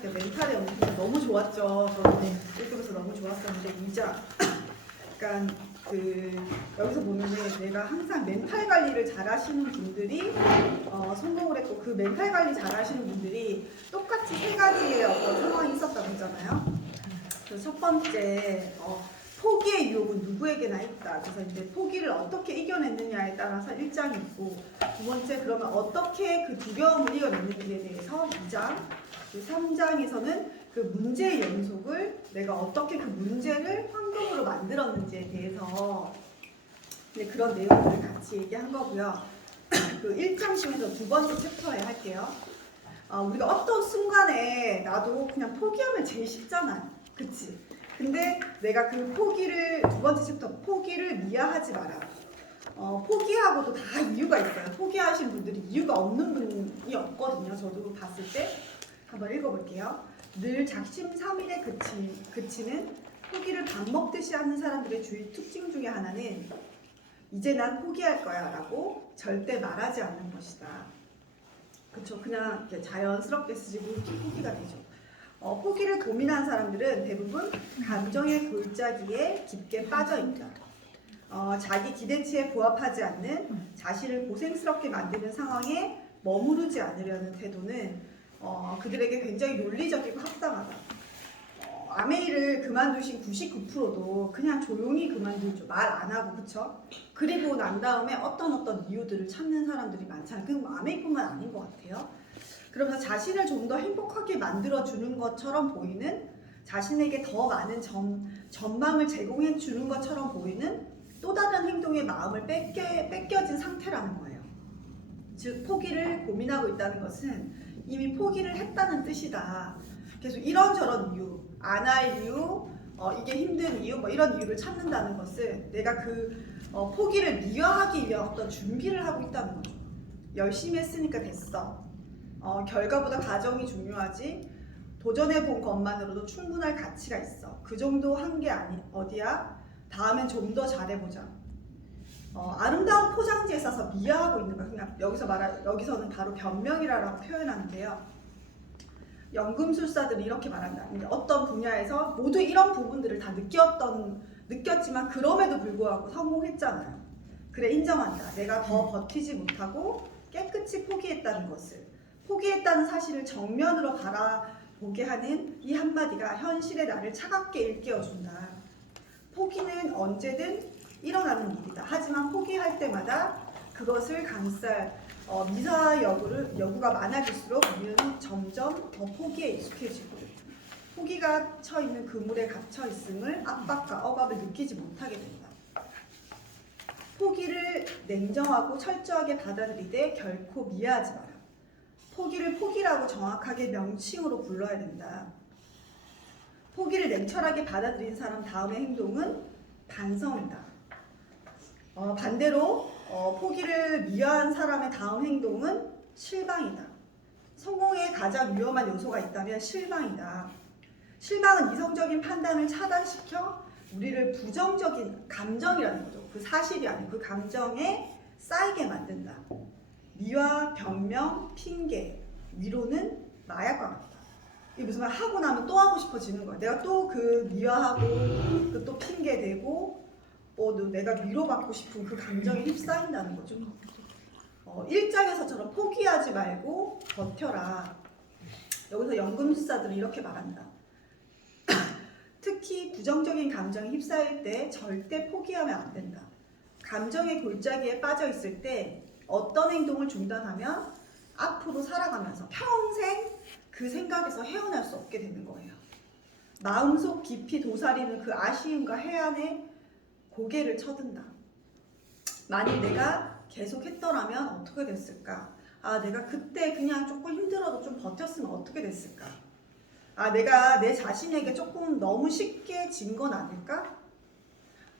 때 멘탈의 연구가 너무 좋았죠. 저는 읽으면서 너무 좋았었는데 이자 약간 여기서 보면은 내가 항상 멘탈 관리를 잘하시는 분들이 성공을 했고 그 멘탈 관리 잘하시는 분들이 똑같이 세 가지의 어떤 상황이 있었다고 했잖아요. 그래서 첫 번째 포기의 유혹은 누구에게나 있다. 그래서 이제 포기를 어떻게 이겨냈느냐에 따라서 1장이 있고 두 번째 그러면 어떻게 그 두려움을 이겨냈는지에 대해서 2장 그 3장에서는 그 문제의 연속을 내가 어떻게 그 문제를 황금으로 만들었는지에 대해서 그런 내용들을 같이 얘기한 거고요. 그 1장 중에서 두 번째 챕터에 할게요. 우리가 어떤 순간에 나도 그냥 포기하면 제일 쉽잖아요. 그치? 근데 내가 그 포기를 두 번째 챕터 포기를 미화하지 마라. 포기하고도 다 이유가 있어요. 포기하신 분들이 이유가 없는 분이 없거든요. 저도 봤을 때 한번 읽어볼게요. 늘 작심삼일에 그치는 포기를 밥 먹듯이 하는 사람들의 주의 특징 중에 하나는 이제 난 포기할 거야 라고 절대 말하지 않는 것이다. 그쵸? 그냥 이렇게 자연스럽게 쓰지고 포기가 되죠. 포기를 고민한 사람들은 대부분 감정의 골짜기에 깊게 빠져있다. 자기 기대치에 부합하지 않는 자신을 고생스럽게 만드는 상황에 머무르지 않으려는 태도는 그들에게 굉장히 논리적이고 합당하다. 아메이를 그만두신 99%도 그냥 조용히 그만두죠. 말 안 하고, 그쵸? 그리고 난 다음에 어떤 이유들을 찾는 사람들이 많잖아요. 그건 아메이뿐만 아닌 것 같아요. 그러면서 자신을 좀 더 행복하게 만들어주는 것처럼 보이는, 자신에게 더 많은 전망을 제공해 주는 것처럼 보이는 또 다른 행동의 마음을 뺏겨진 상태라는 거예요. 즉 포기를 고민하고 있다는 것은 이미 포기를 했다는 뜻이다. 계속 이런저런 이유, 안 할 이유, 이게 힘든 이유, 이런 이유를 찾는다는 것은 내가 포기를 미화하기 위한 어떤 준비를 하고 있다는 거죠. 열심히 했으니까 됐어. 결과보다 과정이 중요하지. 도전해 본 것만으로도 충분할 가치가 있어. 그 정도 한 게 어디야? 다음엔 좀 더 잘해보자. 아름다운 포장지에 싸서 미화하고 있는 거. 그냥 여기서는 바로 변명이라고 표현하는데요. 연금술사들이 이렇게 말한다. 어떤 분야에서 모두 이런 부분들을 다 느꼈지만 그럼에도 불구하고 성공했잖아요. 그래, 인정한다. 내가 더 버티지 못하고 깨끗이 포기했다는 것을. 포기했다는 사실을 정면으로 바라보게 하는 이 한마디가 현실의 나를 차갑게 일깨워준다. 포기는 언제든 일어나는 일이다. 하지만 포기할 때마다 그것을 감쌀 미사 여구가 많아질수록 우리는 점점 더 포기에 익숙해지고 포기가 처있는 그물에 갇혀있음을 압박과 억압을 느끼지 못하게 된다. 포기를 냉정하고 철저하게 받아들이되 결코 미화하지 마라. 포기를 포기라고 정확하게 명칭으로 불러야 된다. 포기를 냉철하게 받아들인 사람 다음의 행동은 반성이다. 반대로 포기를 미화한 사람의 다음 행동은 실망이다. 성공에 가장 위험한 요소가 있다면 실망이다. 실망은 이성적인 판단을 차단시켜 우리를 부정적인 감정이라는 거죠. 그 사실이 아니고 그 감정에 쌓이게 만든다. 미화, 변명, 핑계, 위로는 마약과 같다. 이게 무슨 말 하고 나면 또 하고 싶어지는 거야. 내가 또 그 미화하고 그 또 핑계 대고 내가 위로받고 싶은 그 감정에 휩싸인다는 거죠. 1장에서처럼 포기하지 말고 버텨라. 여기서 연금술사들은 이렇게 말한다. 특히 부정적인 감정에 휩싸일 때 절대 포기하면 안 된다. 감정의 골짜기에 빠져 있을 때 어떤 행동을 중단하면 앞으로 살아가면서 평생 그 생각에서 헤어날 수 없게 되는 거예요. 마음속 깊이 도사리는 그 아쉬움과 해안에 고개를 쳐든다. 만일 내가 계속 했더라면 어떻게 됐을까? 내가 그때 그냥 조금 힘들어도 좀 버텼으면 어떻게 됐을까? 내가 내 자신에게 조금 너무 쉽게 진 건 아닐까?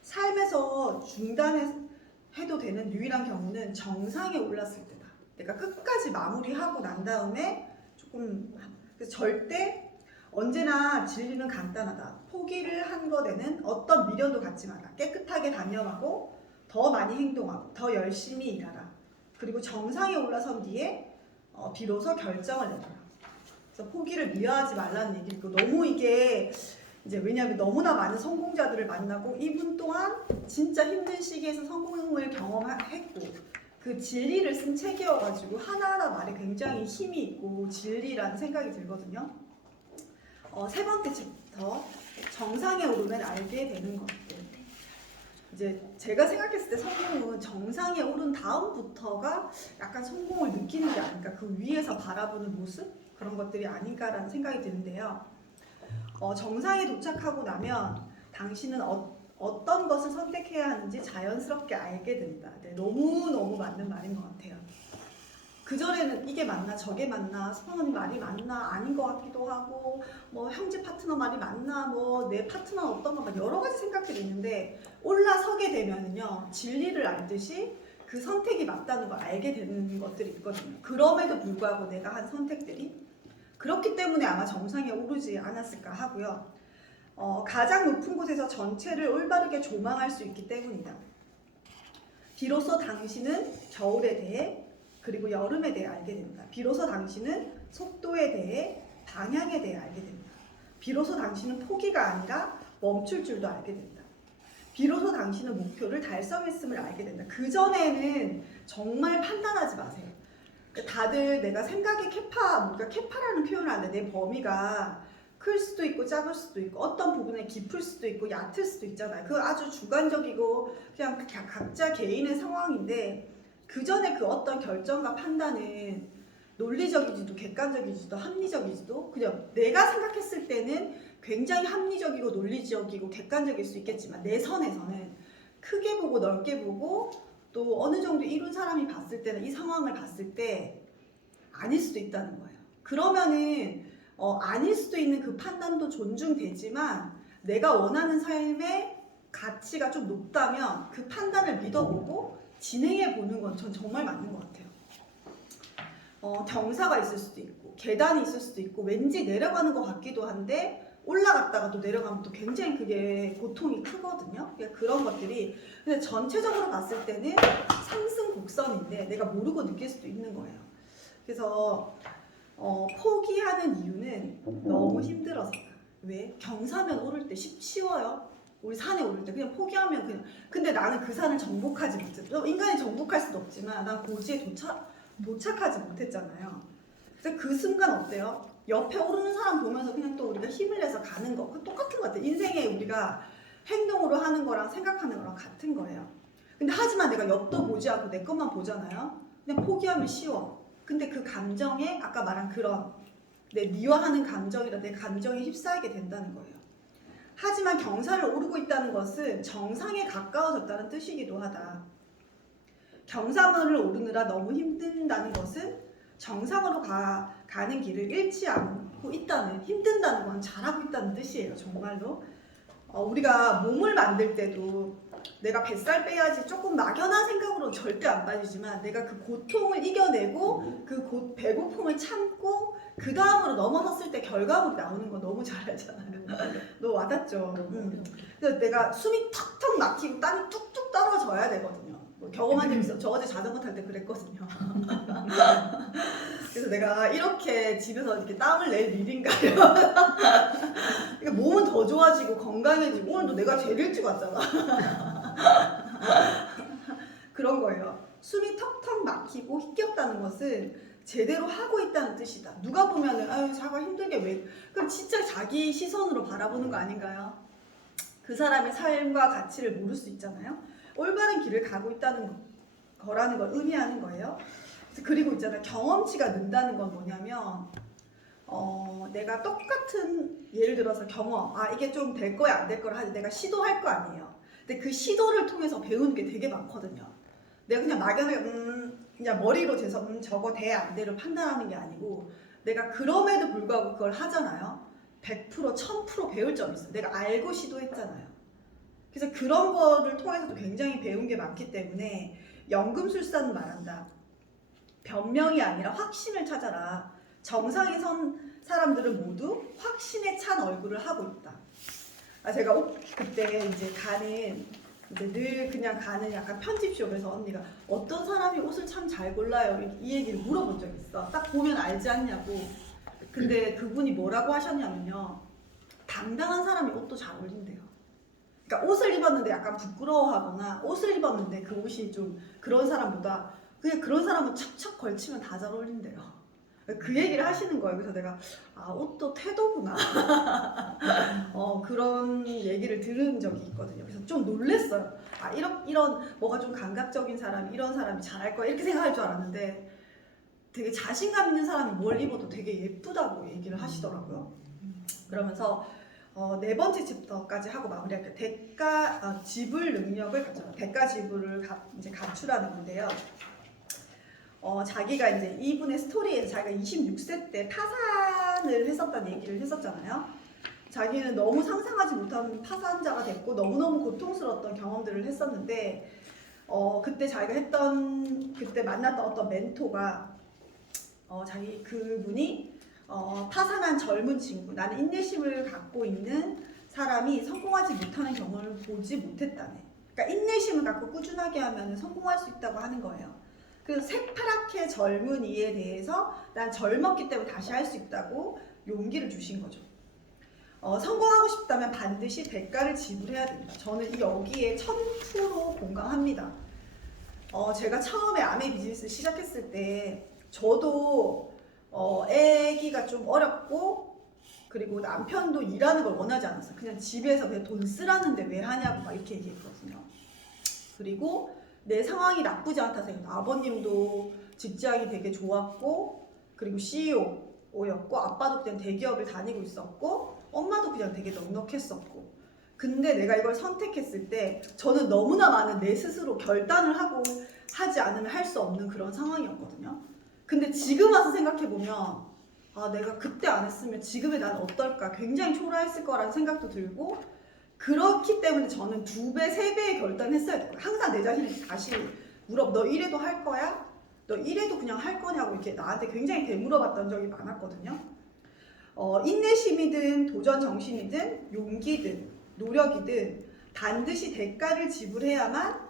삶에서 중단해도 되는 유일한 경우는 정상에 올랐을 때다. 내가 끝까지 마무리하고 난 다음에 그래서 절대 언제나 진리는 간단하다. 포기를 한 것에는 어떤 미련도 갖지 마라. 깨끗하게 단념하고 더 많이 행동하고 더 열심히 일하라. 그리고 정상에 올라선 뒤에 비로소 결정을 내려라. 그래서 포기를 미워하지 말라는 얘기고, 너무 이게 이제 왜냐하면 너무나 많은 성공자들을 만나고 이분 또한 진짜 힘든 시기에서 성공을 경험했고 그 진리를 쓴 책이어가지고 하나하나 말에 굉장히 힘이 있고 진리라는 생각이 들거든요. 세 번째 챕터, 정상에 오르면 알게 되는 것들. 이제 제가 생각했을 때 성공은 정상에 오른 다음부터가 약간 성공을 느끼는 게 아닐까, 그 위에서 바라보는 모습, 그런 것들이 아닌가라는 생각이 드는데요. 정상에 도착하고 나면 당신은 어떤 것을 선택해야 하는지 자연스럽게 알게 된다. 네, 너무너무 맞는 말인 것 같아요. 그전에는 이게 맞나 저게 맞나, 스포너님 말이 맞나 아닌 것 같기도 하고, 뭐 형제 파트너 말이 맞나, 뭐 내 파트너는 어떤가, 막 여러 가지 생각들이 있는데 올라서게 되면은요, 진리를 알듯이 그 선택이 맞다는 걸 알게 되는 것들이 있거든요. 그럼에도 불구하고 내가 한 선택들이 그렇기 때문에 아마 정상에 오르지 않았을까 하고요. 가장 높은 곳에서 전체를 올바르게 조망할 수 있기 때문이다. 비로소 당신은 겨울에 대해 그리고 여름에 대해 알게 된다. 비로소 당신은 속도에 대해, 방향에 대해 알게 된다. 비로소 당신은 포기가 아니라 멈출 줄도 알게 된다. 비로소 당신은 목표를 달성했음을 알게 된다. 그전에는 정말 판단하지 마세요. 다들 내가 생각의 그러니까 캐파라는 표현을 하는데 내 범위가 클 수도 있고 작을 수도 있고 어떤 부분에 깊을 수도 있고 얕을 수도 있잖아요. 그 아주 주관적이고 그냥 각자 개인의 상황인데 그 전에 그 어떤 결정과 판단은 논리적이지도 객관적이지도 합리적이지도 그냥 내가 생각했을 때는 굉장히 합리적이고 논리적이고 객관적일 수 있겠지만 내 선에서는 크게 보고 넓게 보고 또 어느 정도 이룬 사람이 봤을 때는 이 상황을 봤을 때 아닐 수도 있다는 거예요. 그러면은 아닐 수도 있는 그 판단도 존중되지만 내가 원하는 삶의 가치가 좀 높다면 그 판단을 믿어보고 진행해 보는 건 전 정말 맞는 것 같아요. 경사가 있을 수도 있고 계단이 있을 수도 있고 왠지 내려가는 것 같기도 한데 올라갔다가 또 내려가면 또 굉장히 그게 고통이 크거든요. 그런 것들이 근데 전체적으로 봤을 때는 상승 곡선인데 내가 모르고 느낄 수도 있는 거예요. 그래서 포기하는 이유는 너무 힘들어서다. 왜? 경사면 오를 때 쉬워요. 우리 산에 오를 때 그냥 포기하면 그냥. 근데 나는 그 산을 정복하지 못했어. 인간이 정복할 수도 없지만 난 고지에 도착하지 못했잖아요. 그래서 그 순간 어때요? 옆에 오르는 사람 보면서 그냥 또 우리가 힘을 내서 가는 거, 그 똑같은 것 같아요. 인생에 우리가 행동으로 하는 거랑 생각하는 거랑 같은 거예요. 근데 하지만 내가 옆도 보지 않고 내 것만 보잖아요. 그냥 포기하면 쉬워. 근데 그 감정에 아까 말한 그런 내 미워하는 감정이라 내 감정에 휩싸이게 된다는 거예요. 하지만 경사를 오르고 있다는 것은 정상에 가까워졌다는 뜻이기도 하다. 경사문을 오르느라 너무 힘든다는 것은 정상으로 가는 길을 잃지 않고 있다는, 힘든다는 건 잘하고 있다는 뜻이에요. 정말로. 우리가 몸을 만들 때도 내가 뱃살 빼야지 조금 막연한 생각으로 절대 안 빠지지만 내가 그 고통을 이겨내고 그 배고픔을 참고 그 다음으로 넘어섰을 때 결과물이 나오는 거 너무 잘 알잖아요. 너 와닿죠? 그래서 내가 숨이 턱턱 막히고 땀이 뚝뚝 떨어져야 되거든요. 뭐 경험한 적 있어. 저 어제 자전거 탈 때 그랬거든요. 그래서 내가 이렇게 집에서 이렇게 땀을 낼 일인가요? 그러니까 몸은 더 좋아지고 건강해지고 오늘도 내가 제일 일찍 왔잖아. 그런 거예요. 숨이 턱턱 막히고 힘겹다는 것은 제대로 하고 있다는 뜻이다. 누가 보면은 아유 자가 힘들게 왜? 그럼 진짜 자기 시선으로 바라보는 거 아닌가요? 그 사람의 삶과 가치를 모를 수 있잖아요. 올바른 길을 가고 있다는 거라는 걸 의미하는 거예요. 그리고 있잖아요. 경험치가 는다는 건 뭐냐면 내가 똑같은 예를 들어서 경험, 이게 좀 될 거야 안 될 거야 하지 내가 시도할 거 아니에요. 근데 그 시도를 통해서 배우는 게 되게 많거든요. 내가 그냥 막연하게 그냥 머리로 재서 저거 돼 안 돼를 판단하는 게 아니고 내가 그럼에도 불구하고 그걸 하잖아요. 100% 1000% 배울 점이 있어요. 내가 알고 시도했잖아요. 그래서 그런 거를 통해서도 굉장히 배운 게 많기 때문에 연금술사는 말한다. 변명이 아니라 확신을 찾아라. 정상에 선 사람들은 모두 확신에 찬 얼굴을 하고 있다. 제가 그때 이제 늘 그냥 가는 약간 편집숍에서 언니가 어떤 사람이 옷을 참 잘 골라요 이 얘기를 물어본 적 있어. 딱 보면 알지 않냐고. 근데 그분이 뭐라고 하셨냐면요. 당당한 사람이 옷도 잘 어울린대요. 그러니까 옷을 입었는데 약간 부끄러워하거나 옷을 입었는데 그 옷이 좀 그런 사람보다 그냥 그런 사람은 척척 걸치면 다 잘 어울린대요. 그 얘기를 하시는 거예요. 그래서 내가 아 옷도 태도구나. 그런 얘기를 들은 적이 있거든요. 그래서 좀 놀랬어요. 아 이런 뭐가 좀 감각적인 사람 이런 사람이 잘할 거야 이렇게 생각할 줄 알았는데 되게 자신감 있는 사람이 뭘 입어도 되게 예쁘다고 얘기를 하시더라고요. 그러면서 네 번째 챕터까지 하고 마무리할게요. 지불 능력을 갖춰라. 대가 지불을 이제 갖추라는 건데요. 자기가 이제 이분의 스토리에서 자기가 26세 때 파산을 했었다는 얘기를 했었잖아요. 자기는 너무 상상하지 못한 파산자가 됐고 너무너무 고통스러웠던 경험들을 했었는데 그때 자기가 그때 만났던 어떤 멘토가 그분이 파산한 젊은 친구, 나는 인내심을 갖고 있는 사람이 성공하지 못하는 경험을 보지 못했다네. 그러니까 인내심을 갖고 꾸준하게 하면 성공할 수 있다고 하는 거예요. 그래서 새파랗게 젊은 이에 대해서 난 젊었기 때문에 다시 할 수 있다고 용기를 주신 거죠. 성공하고 싶다면 반드시 대가를 지불해야 된다. 저는 여기에 1000% 공감합니다. 제가 처음에 아메 비즈니스 시작했을 때 저도 애기가 좀 어렵고 그리고 남편도 일하는 걸 원하지 않았어요. 그냥 집에서 그냥 돈 쓰라는데 왜 하냐고 막 이렇게 얘기했거든요. 그리고 내 상황이 나쁘지 않다 생각해요. 아버님도 직장이 되게 좋았고 그리고 CEO였고 아빠도 그냥 대기업을 다니고 있었고 엄마도 그냥 되게 넉넉했었고 근데 내가 이걸 선택했을 때 저는 너무나 많은 내 스스로 결단을 하지 않으면 할 수 없는 그런 상황이었거든요. 근데 지금 와서 생각해보면 아 내가 그때 안 했으면 지금의 나는 어떨까 굉장히 초라했을 거라는 생각도 들고 그렇기 때문에 저는 2배, 3배의 결단을 했어야 돼요. 항상 내 자신에게 다시 너 이래도 할 거야? 너 이래도 그냥 할 거냐고 이렇게 나한테 굉장히 되물어봤던 적이 많았거든요. 인내심이든 도전 정신이든 용기든 노력이든 반드시 대가를 지불해야만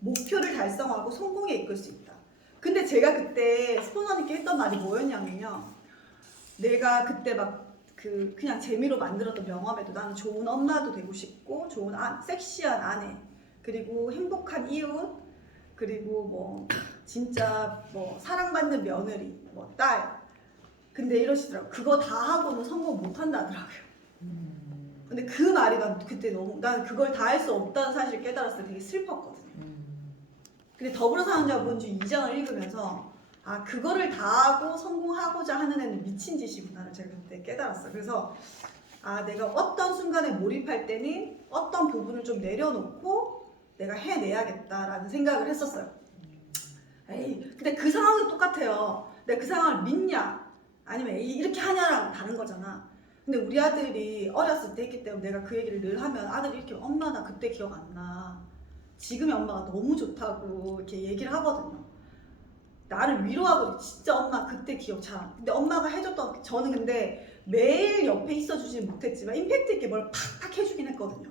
목표를 달성하고 성공에 이끌 수 있다. 근데 제가 그때 스포너님께 했던 말이 뭐였냐면요. 내가 그때 그냥 재미로 만들었던 명함에도 나는 좋은 엄마도 되고 싶고 좋은 섹시한 아내 그리고 행복한 이웃 그리고 뭐 진짜 뭐 사랑받는 며느리 뭐 딸 근데 이러시더라고요. 그거 다 하고는 성공 못 한다더라고요. 근데 그 말이 난 그때 난 그걸 다 할 수 없다는 사실을 깨달았을 때 되게 슬펐거든요. 근데 더불어사용자본주의 2장을 읽으면서 아 그거를 다 하고 성공하고자 하는 애는 미친 짓이구나를 제가 그때 깨달았어요. 그래서 아 내가 어떤 순간에 몰입할 때는 어떤 부분을 좀 내려놓고 내가 해내야겠다라는 생각을 했었어요. 에이 근데 그 상황은 똑같아요. 내가 그 상황을 믿냐 아니면 이렇게 하냐랑 다른 거잖아. 근데 우리 아들이 어렸을 때 했기 때문에 내가 그 얘기를 늘 하면 아들이 이렇게 엄마 나 그때 기억 안 나. 지금의 엄마가 너무 좋다고 이렇게 얘기를 하거든요. 나를 위로하고 진짜 엄마 그때 기억 잘 안. 근데 엄마가 해줬던 저는 근데 매일 옆에 있어주지는 못했지만 임팩트 있게 뭘 팍팍 해주긴 했거든요.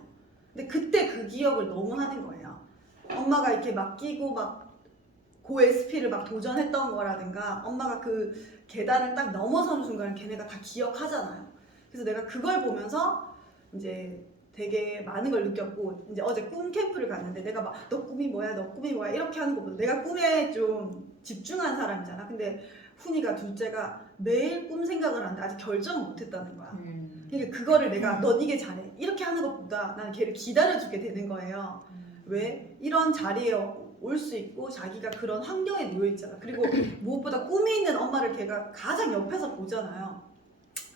근데 그때 그 기억을 너무 하는 거예요. 엄마가 이렇게 막 끼고 막 고SP를 막 도전했던 거라든가 엄마가 그 계단을 딱 넘어서는 순간 걔네가 다 기억하잖아요. 그래서 내가 그걸 보면서 이제 되게 많은 걸 느꼈고 이제 어제 꿈 캠프를 갔는데 내가 막 너 꿈이 뭐야 너 꿈이 뭐야 이렇게 하는 것보다 내가 꿈에 좀 집중한 사람이잖아. 근데 훈이가 둘째가 매일 꿈 생각을 하는데 아직 결정을 못했다는 거야. 그러니까 그거를 내가 넌 이게 잘해 이렇게 하는 것보다 나는 걔를 기다려주게 되는 거예요. 왜? 이런 자리에 올 수 있고 자기가 그런 환경에 놓여 있잖아. 그리고 무엇보다 꿈이 있는 엄마를 걔가 가장 옆에서 보잖아요.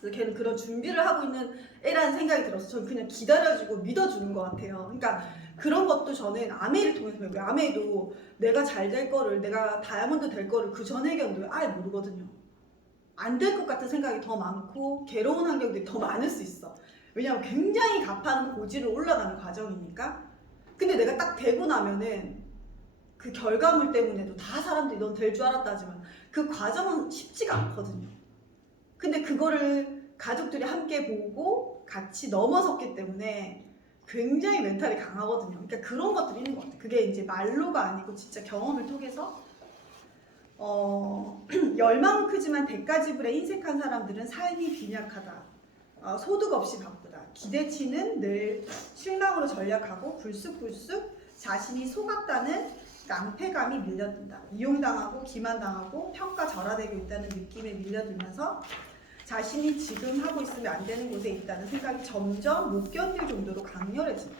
그래서 걔는 그런 준비를 하고 있는 애라는 생각이 들어서 저는 그냥 기다려주고 믿어주는 것 같아요. 그러니까 그런 것도 저는 아메이를 통해서 배워요. 아메이도 내가 잘 될 거를 내가 다이아몬드 될 거를 그 전의 경우에 아예 모르거든요. 안 될 것 같은 생각이 더 많고 괴로운 환경들이 더 많을 수 있어. 왜냐하면 굉장히 가파른 고지를 올라가는 과정이니까. 근데 내가 딱 되고 나면은 그 결과물 때문에도 다 사람들이 넌 될 줄 알았다 하지만 그 과정은 쉽지가 않거든요. 근데 그거를 가족들이 함께 보고 같이 넘어섰기 때문에 굉장히 멘탈이 강하거든요. 그러니까 그런 것들이 있는 것 같아요. 그게 이제 말로가 아니고 진짜 경험을 통해서 열망은 크지만 대가지불에 인색한 사람들은 삶이 빈약하다. 소득 없이 바쁘다. 기대치는 늘 실망으로 전락하고 불쑥불쑥 자신이 속았다는 낭패감이 밀려든다. 이용당하고 기만당하고 평가절하되고 있다는 느낌에 밀려들면서 자신이 지금 하고 있으면 안 되는 곳에 있다는 생각이 점점 못 견딜 정도로 강렬해진다.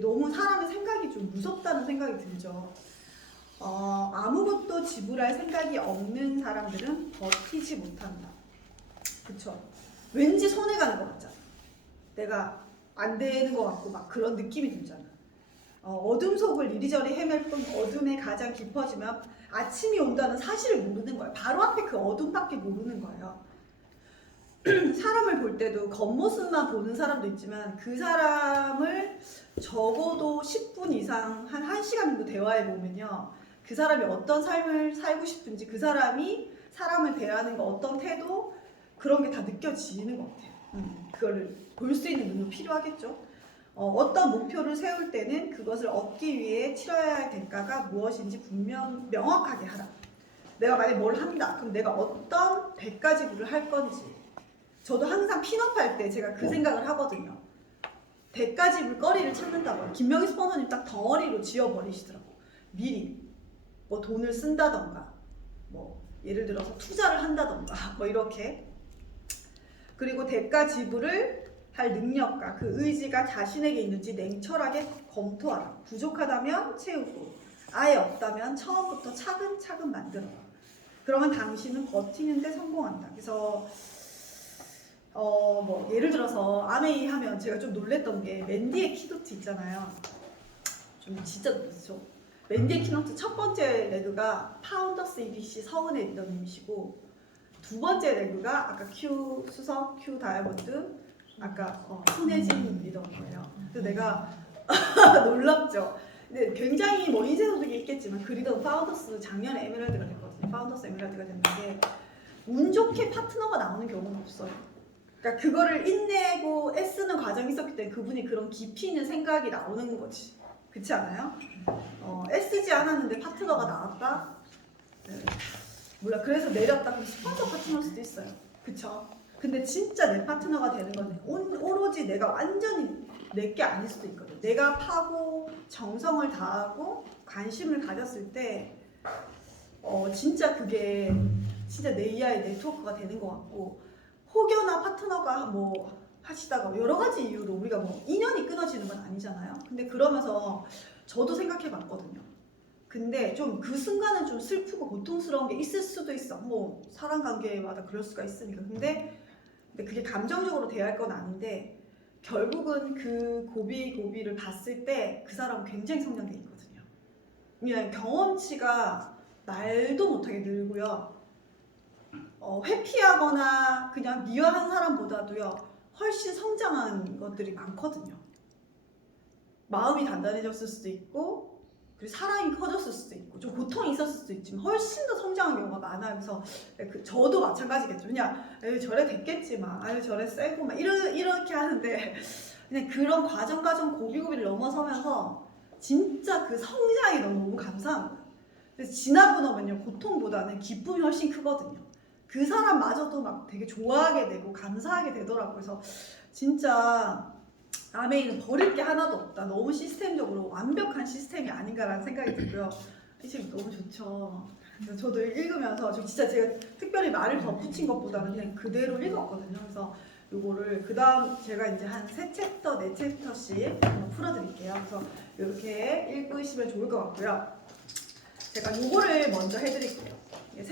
너무 사람의 생각이 좀 무섭다는 생각이 들죠. 아무것도 지불할 생각이 없는 사람들은 버티지 못한다. 그쵸? 왠지 손해가는 것 같잖아. 내가 안 되는 것 같고 막 그런 느낌이 들잖아. 어둠 속을 이리저리 헤맬 뿐 어둠에 가장 깊어지면 아침이 온다는 사실을 모르는 거예요. 바로 앞에 그 어둠밖에 모르는 거예요. 사람을 볼 때도 겉모습만 보는 사람도 있지만 그 사람을 적어도 10분 이상 한 1시간 정도 대화해 보면요. 그 사람이 어떤 삶을 살고 싶은지 그 사람이 사람을 대하는 거 어떤 태도 그런 게 다 느껴지는 것 같아요. 그걸 볼 수 있는 눈도 필요하겠죠. 어떤 목표를 세울 때는 그것을 얻기 위해 치러야 할 대가가 무엇인지 명확하게 하라. 내가 만약에 뭘 한다. 그럼 내가 어떤 대가 지불을 할 건지. 저도 항상 핀업할 때 제가 그 생각을 하거든요. 대가 지불 거리를 찾는다고요. 김명희 스폰서님 딱 덩어리로 지어버리시더라고. 미리 뭐 돈을 쓴다던가 뭐 예를 들어서 투자를 한다던가 뭐 이렇게. 그리고 대가 지불을 할 능력과 그 의지가 자신에게 있는지 냉철하게 검토하라. 부족하다면 채우고 아예 없다면 처음부터 차근차근 만들어라. 그러면 당신은 버티는데 성공한다. 그래서 뭐 예를 들어서 아메이 하면 제가 좀 놀랬던 게 맨디의 키노트 있잖아요. 좀 진짜 놀랐죠. 맨디의 키노트 첫 번째 레그가 파운더스 EBC 서은혜 리더님이시고 두 번째 레그가 아까 Q 수석, Q 다이아몬드 아까 손혜진 리더예요. 그래서 내가 놀랍죠. 근데 굉장히 뭐 인생 소득이 있겠지만 그 리더 파운더스 작년에 에메랄드가 됐거든요. 파운더스 에메랄드가 됐는데 운 좋게 파트너가 나오는 경우는 없어요. 그러니까 그거를 인내하고 애쓰는 과정이 있었기 때문에 그분이 그런 깊이 있는 생각이 나오는 거지. 그렇지 않아요? 애쓰지 않았는데 파트너가 나왔다? 네. 몰라. 그래서 내렸다. 그럼 스폰서 파트너일 수도 있어요. 그쵸? 근데 진짜 내 파트너가 되는 건 오로지 내가 완전히 내게 아닐 수도 있거든. 내가 파고 정성을 다하고 관심을 가졌을 때 진짜 그게 진짜 내 이하의 네트워크가 되는 것 같고 혹여나 파트너가 뭐 하시다가 여러 가지 이유로 우리가 뭐 인연이 끊어지는 건 아니잖아요. 근데 그러면서 저도 생각해 봤거든요. 근데 좀 그 순간은 좀 슬프고 고통스러운 게 있을 수도 있어. 뭐 사람 관계마다 그럴 수가 있으니까. 근데 그게 감정적으로 대할 건 아닌데 결국은 그 고비를 봤을 때 그 사람은 굉장히 성장돼 있거든요. 그냥 경험치가 말도 못하게 늘고요. 회피하거나 그냥 미워한 사람보다도요 훨씬 성장한 것들이 많거든요. 마음이 단단해졌을 수도 있고 그리고 사랑이 커졌을 수도 있고 좀 고통이 있었을 수도 있지만 훨씬 더 성장한 경우가 많아요. 그래서 저도 마찬가지겠죠. 그냥 저래 됐겠지만 저래 세고 막 이렇게 하는데 그냥 그런 과정 고비를 넘어서면서 진짜 그 성장이 너무 감사한 거예요. 그래서 지나고 나면요 고통보다는 기쁨이 훨씬 크거든요. 그 사람마저도 막 되게 좋아하게 되고 감사하게 되더라고요. 그래서 진짜 아메이는 버릴 게 하나도 없다. 너무 시스템적으로 완벽한 시스템이 아닌가라는 생각이 들고요. 이 책 너무 좋죠. 그래서 저도 읽으면서 진짜 제가 특별히 말을 덧붙인 것보다는 그냥 그대로 읽었거든요. 그래서 요거를 그 다음 제가 이제 한 3챕터, 4챕터씩 풀어드릴게요. 그래서 이렇게 읽으시면 좋을 것 같고요. 제가 요거를 먼저 해드릴게요.